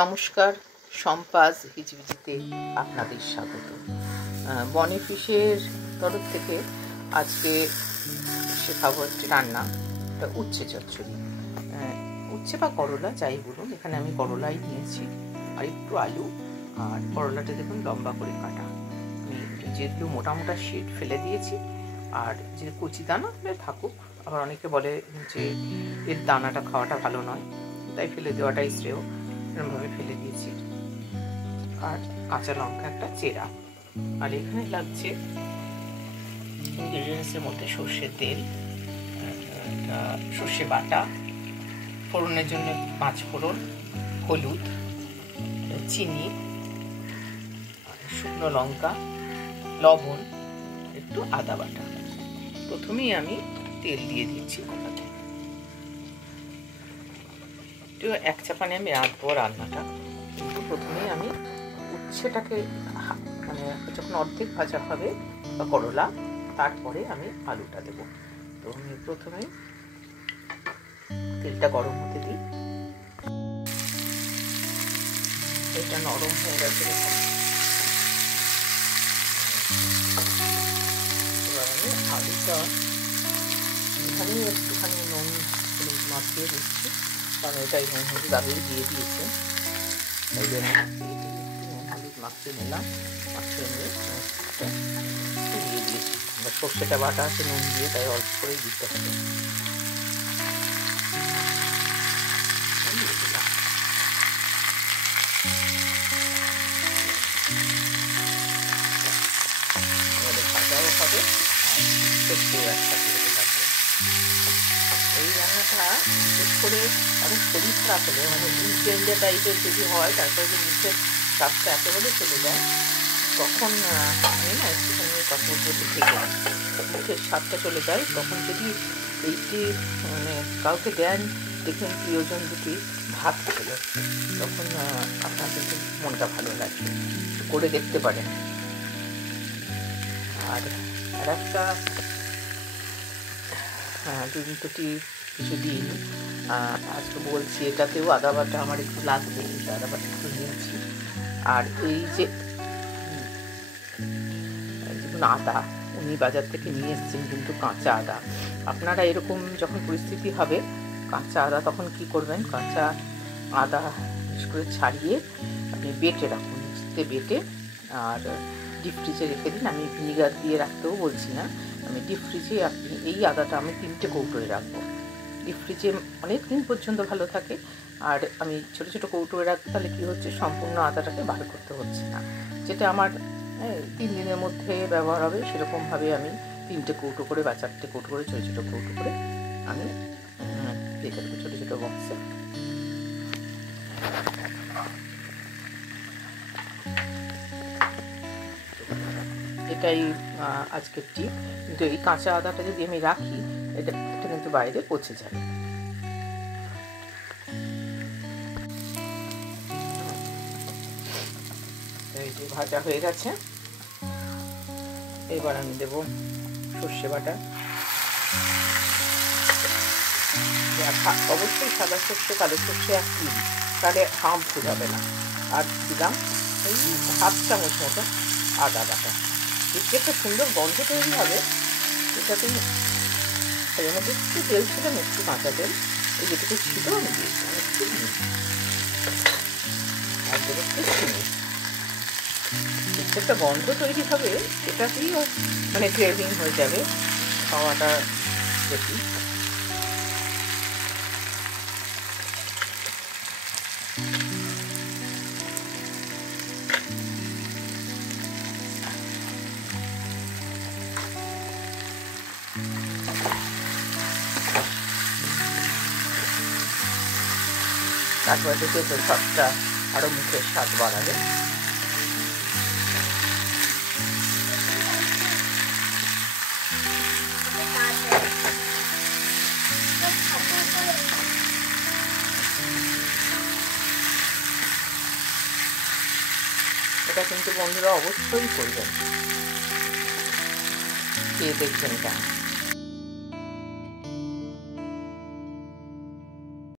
নমস্কার, সম্পাজ হিজিবিজিতে আপনাদের স্বাগত। বনি ফিশের তরফ থেকে আজকে শেখাবো একটি রান্না। এটা উচ্ছে চচ্চড়ি, উচ্ছে বা করলা যাই বলুন। এখানে আমি করলাই নিয়েছি আর একটু আলু, আর করলাটা দেখুন লম্বা করে কাটা। আমি যেগুলো মোটা মোটা শিট ফেলে দিয়েছি, আর যে কচি দানা থাকুক। আবার অনেকে বলে যে এর দানাটা খাওয়াটা ভালো নয়, তাই ফেলে দেওয়াটাই শ্রেয়। এরকমভাবে ফেলে দিয়েছি। আর কাঁচা লঙ্কা একটা চেরা। আর এখানে লাগছে ইনগ্রিডিয়েন্টসের মধ্যে সর্ষের তেল, সর্ষে বাটা, ফোড়নের জন্য 5 ফোড়ন, হলুদ, চিনি, শুকনো লঙ্কা, লবণ, একটু আদা বাটা। প্রথমেই আমি তেল দিয়ে দিচ্ছি কড়াতে। এক চাপানে আমি রাঁধবো রান্নাটা, কিন্তু প্রথমেই আমি উচ্ছেটাকে মানে যখন অর্ধেক ভাজা হবে বা করলা, তারপরে আমি আলুটা দেব। তো আমি প্রথমে তেলটা গরম হতে দিই। এটা নরম হয়ে গেছে, এবার আমি আলুটা এখানেই একটুখানি নুন হলুদ মাখিয়ে দিচ্ছি, কারণ এটাই নুন হলুদ আগেই দিয়ে দিয়েছে। তাই জন্য নুন হলুদ মাখিয়ে নিলাম, মাখিয়ে নিয়ে দিয়ে দিয়েছি। এবার সর্ষেটা বাটা আছে নুন দিয়ে, তাই অল্প করেই দিতে হবে। দিয়ে দিলাম। এবারে ভাজাও হবে আর সর্ষেও একসাথে হতে থাকবে। এই রান্নাটা বিশেষ করে অনেক শরীর খারাপ হলে, মানে ইনফ্লুয়েঞ্জা টাইপের যদি হয়, তারপরে যে মুখের স্বাদটা একেবারে চলে যায়, তখন আমি না একটুখানি কাপড়গুলোতে থেকে মুখের স্বাদটা চলে যায়। তখন যদি এইটি মানে কাউকে দেন, দেখুন প্রিয়জন দুটি ভাত খেলো, তখন আপনার কিন্তু মনটা ভালো লাগবে। করে দেখতে পারেন। আর একটা দুটি কিছু দিইনি, আজকে বলছি এটাতেও আদা বাটা আমার একটু লাগবে, আদা বাটা একটু নিয়েছি। আর এই যে আদা উনি বাজার থেকে নিয়ে এসছেন, কিন্তু কাঁচা আদা। আপনারা এরকম যখন পরিস্থিতি হবে কাঁচা আদা, তখন কি করবেন, কাঁচা আদা বিশেষ করে ছাড়িয়ে আপনি বেটে রাখুন, মিক্সিতে বেটে, আর ডিপ ফ্রিজে রেখে দিন। আমি ভিনিগার দিয়ে রাখতেও বলছি না, আমি ডিপ ফ্রিজে আপনি এই আদাটা আমি 3টে কৌটোয় রাখবো। ডিপ ফ্রিজে অনেক দিন পর্যন্ত ভালো থাকে। আর আমি ছোটো ছোটো কৌটোয় রাখবো, তাহলে কী হচ্ছে, সম্পূর্ণ আদাটাকে বার করতে হচ্ছে না। যেটা আমার 3 দিনের মধ্যে ব্যবহার হবে, সেরকমভাবে আমি 3টে কৌটো করে বা 4টে কৌটো করে, ছোটো ছোটো কৌটো করে আমি রেখে দেবো ছোটো ছোটো বক্সে। এটাই আজকের টিপ। কিন্তু এই কাঁচা আদাটা যদি আমি রাখি, এটা কিন্তু বাইরে পচে যাবে। এই যে ভাজা হয়ে গেছে, এবার আমি দেবো সর্ষে বাটা। অবশ্যই সাদা সর্ষে, কালো সর্ষে আর তিল, তাহলে হাম ফুরাবে না। আর দিলাম এই 1/2 চামচ মতো আদা বাটা। এতে একটা সুন্দর গন্ধ তৈরি হবে। এটাতেই এর মধ্যে একটু তেল ছিল, একটু কাঁচা তেল, এই যেটুকু ছিল আমি দিয়েছিলাম একটু আর দেবো একটু চিনি। একটা গন্ধ তৈরি হবে, এটাতেই মানে ক্রেভিং হয়ে যাবে খাওয়াটা বেশি। তারপরে থেকে তো সবটা আরো মুখের স্বাদ বাড়াবে। এটা কিন্তু বন্ধুরা অবশ্যই করবেন, খেয়ে দেখবেন কেন।